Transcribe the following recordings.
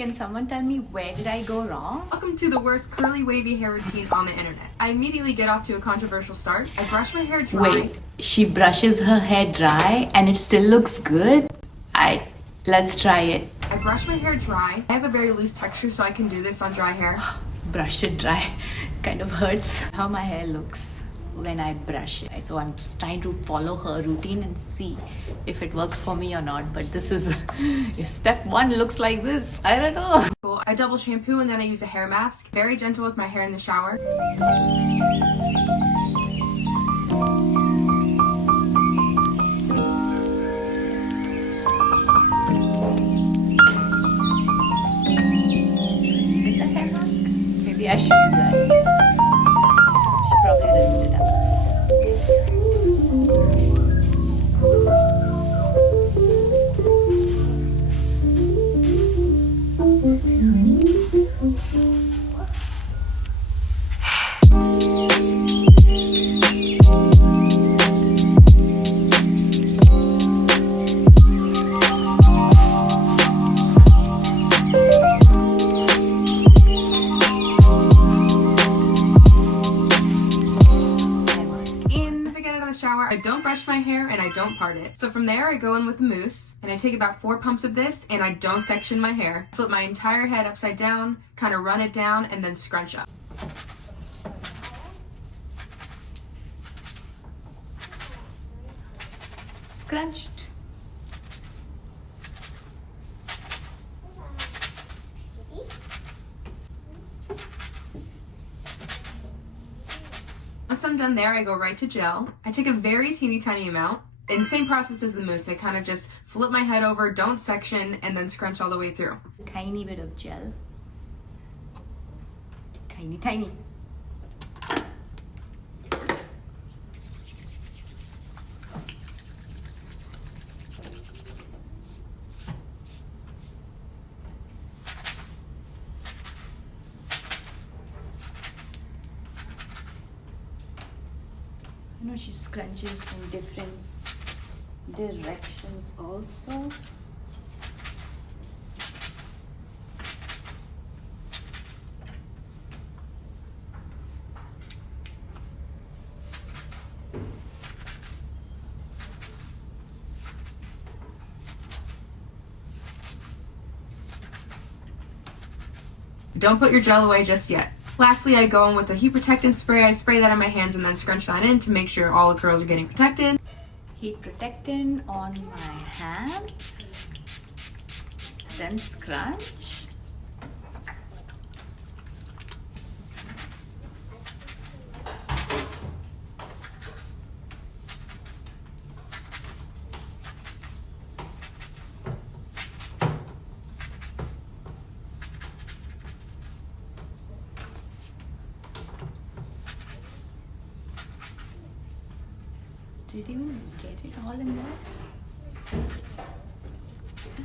Can someone tell me where did I go wrong? Welcome to the worst curly wavy hair routine on the internet. I immediately get off to a controversial start. I brush my hair dry. Wait, she brushes her hair dry and it still looks good? Let's try it. I brush my hair dry. I have a very loose texture, so I can do this on dry hair. Brush it dry. Kind of hurts how my hair looks when I brush it. So I'm just trying to follow her routine and see if it works for me or not. But this is, if step one looks like this, I don't know. Cool. I double shampoo and then I use a hair mask. Very gentle with my hair in the shower. Maybe I should do that. Should probably rinse it out. I don't brush my hair and I don't part it. So from there I go in with the mousse and I take about 4 pumps of this and I don't section my hair. Flip my entire head upside down, kind of run it down and then scrunch up. Scrunched. Once I'm done there, I go right to gel. I take a very teeny tiny amount. In the same process as the mousse, I kind of just flip my head over, don't section, and then scrunch all the way through. Tiny bit of gel. Tiny, tiny. You know, she scrunches in different directions also. Don't put your gel away just yet. Lastly, I go in with a heat protectant spray. I spray that on my hands and then scrunch that in to make sure all the curls are getting protected. Heat protectant on my hands, then scrunch. Did you even get it all in there?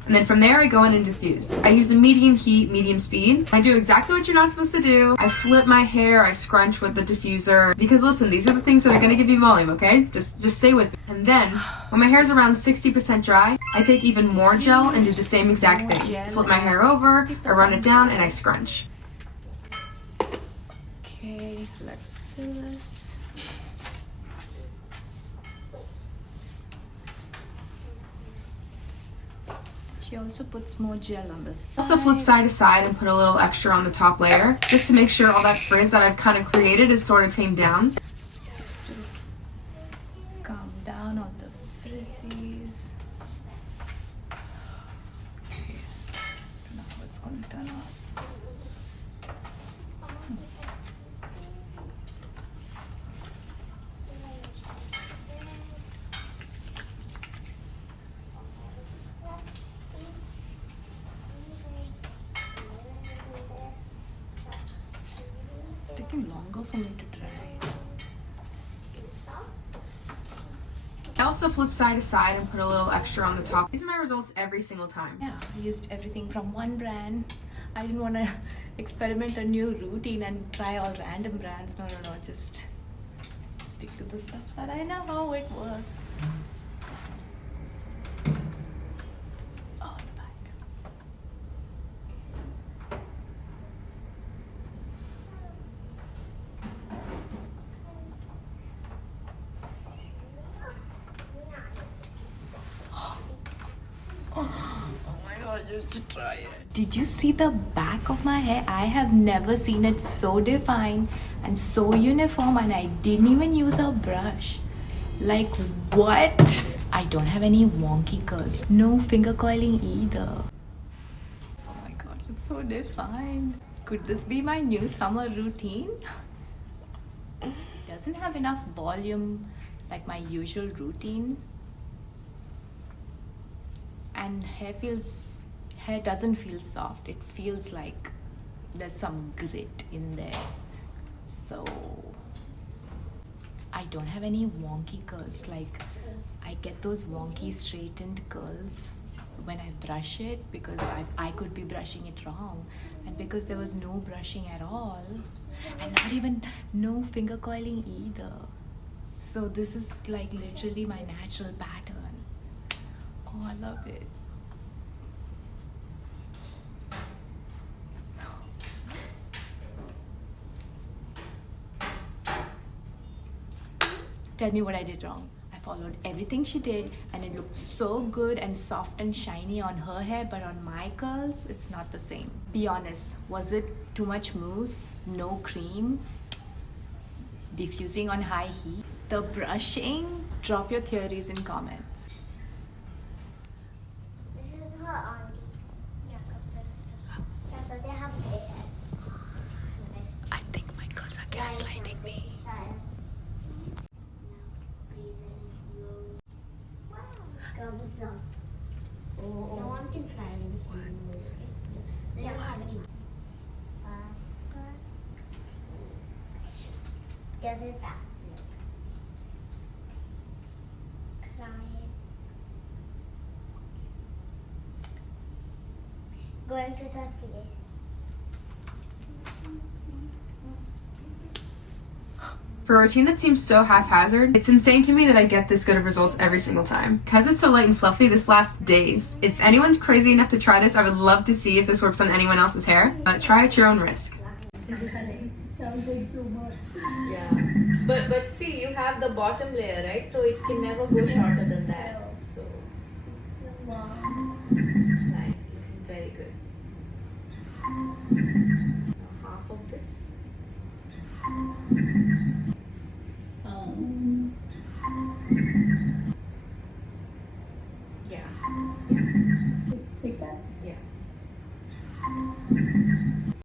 And then from there, I go in and diffuse. I use a medium heat, medium speed. I do exactly what you're not supposed to do. I flip my hair, I scrunch with the diffuser. Because listen, these are the things that are gonna give you volume, okay? Just stay with me. And then, when my hair's around 60% dry, I take even more gel and do the same exact thing. Flip my hair over, I run it down, and I scrunch. Okay, let's do this. She also puts more gel on the side. Also flip side to side and put a little extra on the top layer, just to make sure all that frizz that I've kind of created is sort of tamed down. Just to calm down all the frizzies. Okay, now it's going to turn out. It's taking longer for me to dry. I also flip side to side and put a little extra on the top. These are my results every single time. Yeah, I used everything from one brand. I didn't want to experiment a new routine and try all random brands. No, just stick to the stuff that I know how it works. Oh, the back. wanted to try it. Did you see the back of my hair? I have never seen it so defined and so uniform, and I didn't even use a brush. Like, what? I don't have any wonky curls. No finger coiling either. Oh my god, it's so defined. Could this be my new summer routine? Doesn't have enough volume like my usual routine. And hair doesn't feel soft. It feels like there's some grit in there. So I don't have any wonky curls. Like, I get those wonky straightened curls when I brush it because I could be brushing it wrong, and because there was no brushing at all and not even no finger coiling either. So this is like literally my natural pattern. Oh, I love it. Tell me what I did wrong. I followed everything she did and it looked so good and soft and shiny on her hair, but on my curls, it's not the same. Be honest, was it too much mousse? No cream? Diffusing on high heat? The brushing? Drop your theories in comments. This is not on. Yeah, because this is just. Yeah, but they have it. I think my curls are gaslighting me. No one can try this one. They don't have any. The other back. Crying. Going to that place. For a routine that seems so haphazard, it's insane to me that I get this good of results every single time. Because it's so light and fluffy, this lasts days. If anyone's crazy enough to try this, I would love to see if this works on anyone else's hair. But try at your own risk. Yeah, but see, you have the bottom layer, right? So it can never go shorter than that. So it's nice, looking very good. Now half of this. Yeah. Like that? Yeah.